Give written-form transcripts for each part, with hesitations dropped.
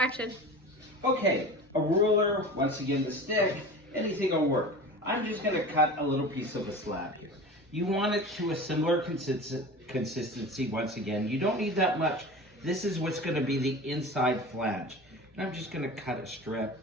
Action. Okay, a ruler, once again the stick, anything will work. I'm just going to cut a little piece of a slab here. You want it to a similar consistency once again. You don't need that much. This is what's going to be the inside flange. And I'm just going to cut a strip.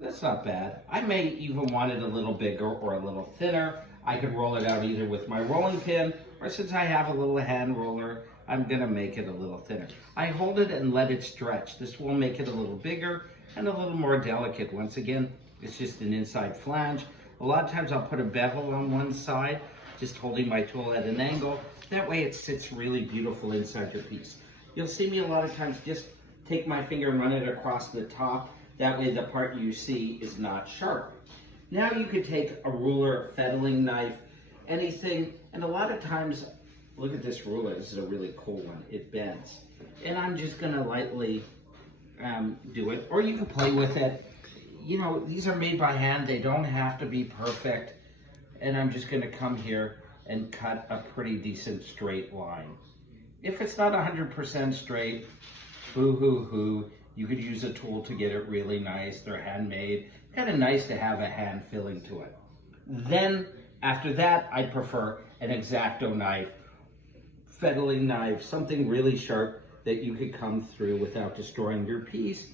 That's not bad. I may even want it a little bigger or a little thinner. I could roll it out either with my rolling pin, or since I have a little hand roller, I'm gonna make it a little thinner. I hold it and let it stretch. This will make it a little bigger and a little more delicate. Once again, it's just an inside flange. A lot of times I'll put a bevel on one side, just holding my tool at an angle. That way it sits really beautiful inside your piece. You'll see me a lot of times just take my finger and run it across the top. That way the part you see is not sharp. Now you could take a ruler, a fettling knife, anything, and a lot of times, look at this ruler, this is a really cool one, it bends. And I'm just gonna lightly do it, or you can play with it. You know, these are made by hand, they don't have to be perfect. And I'm just gonna come here and cut a pretty decent straight line. If it's not 100% straight, boo-hoo-hoo, you could use a tool to get it really nice. They're handmade. Kind of nice to have a hand filling to it. Then, after that, I prefer an X-Acto knife, fettling knife, something really sharp that you could come through without destroying your piece.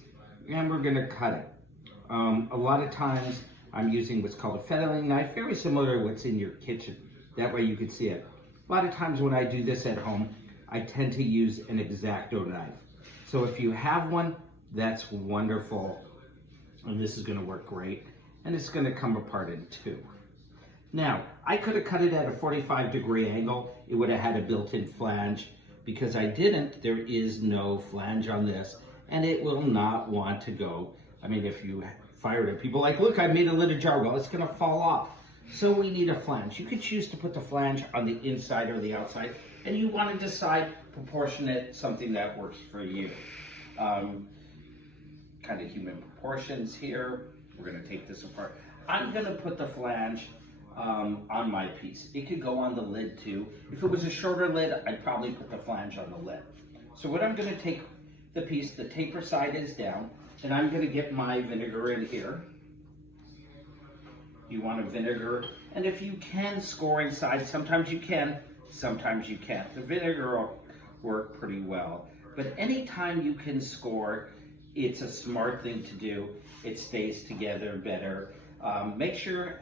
And we're gonna cut it. A lot of times, I'm using what's called a fettling knife, very similar to what's in your kitchen. That way you can see it. A lot of times when I do this at home, I tend to use an X-Acto knife. So if you have one, that's wonderful. And this is gonna work great. And it's gonna come apart in two. Now, I could have cut it at a 45-degree angle. It would have had a built-in flange. Because I didn't, there is no flange on this. And it will not want to go. I mean, if you fire it at people like, look, I made a lid jar. Well, it's gonna fall off. So we need a flange. You could choose to put the flange on the inside or the outside. And you wanna decide proportionate, something that works for you. Kind of human proportions here. We're gonna take this apart. I'm gonna put the flange on my piece. It could go on the lid too. If it was a shorter lid, I'd probably put the flange on the lid. So what I'm gonna take the piece, the taper side is down, and I'm gonna get my vinegar in here. You want a vinegar, and if you can score inside, sometimes you can, sometimes you can't. The vinegar will work pretty well. But anytime you can score, it's a smart thing to do. It stays together better. Make sure,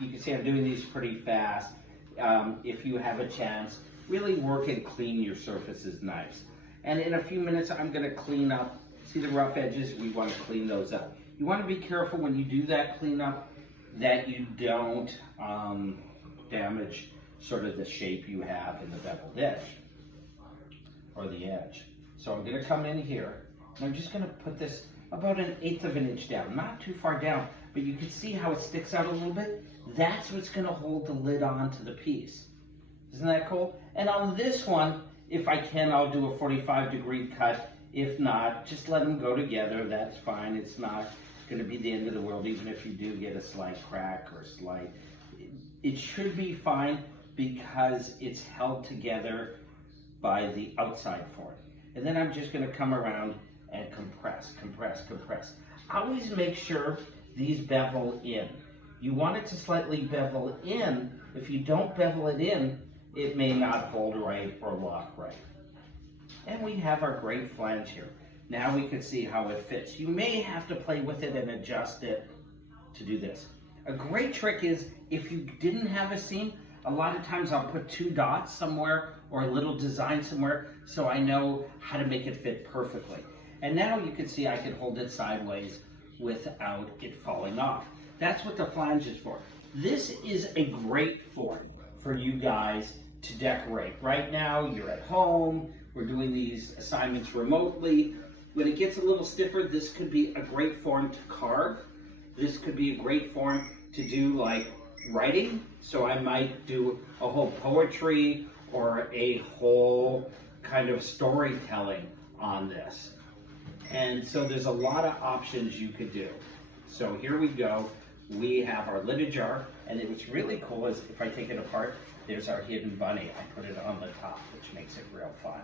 you can see I'm doing these pretty fast. If you have a chance, really work and clean your surfaces nice. And in a few minutes, I'm gonna clean up. See the rough edges? We wanna clean those up. You wanna be careful when you do that cleanup that you don't damage sort of the shape you have in the beveled edge or the edge. So I'm gonna come in here, and I'm just gonna put this about 1/8 of an inch down, not too far down, but you can see how it sticks out a little bit. That's what's gonna hold the lid on to the piece. Isn't that cool? And on this one, if I can, I'll do a 45-degree cut. If not, just let them go together, that's fine. It's not gonna be the end of the world, even if you do get a slight crack or slight. It should be fine because it's held together by the outside for it. And then I'm just gonna come around and compress, compress, compress. Always make sure these bevel in. You want it to slightly bevel in. If you don't bevel it in, it may not hold right or lock right. And we have our great flange here. Now we can see how it fits. You may have to play with it and adjust it to do this. A great trick is if you didn't have a seam, a lot of times I'll put 2 dots somewhere or a little design somewhere so I know how to make it fit perfectly. And now you can see I can hold it sideways without it falling off. That's what the flange is for. This is a great form for you guys to decorate. Right now you're at home, we're doing these assignments remotely. When it gets a little stiffer, this could be a great form to carve. This could be a great form to do like writing. So I might do a whole poetry or a whole kind of storytelling on this. And so there's a lot of options you could do. So here we go. We have our lidded jar, and what's really cool is if I take it apart, there's our hidden bunny. I put it on the top, which makes it real fun.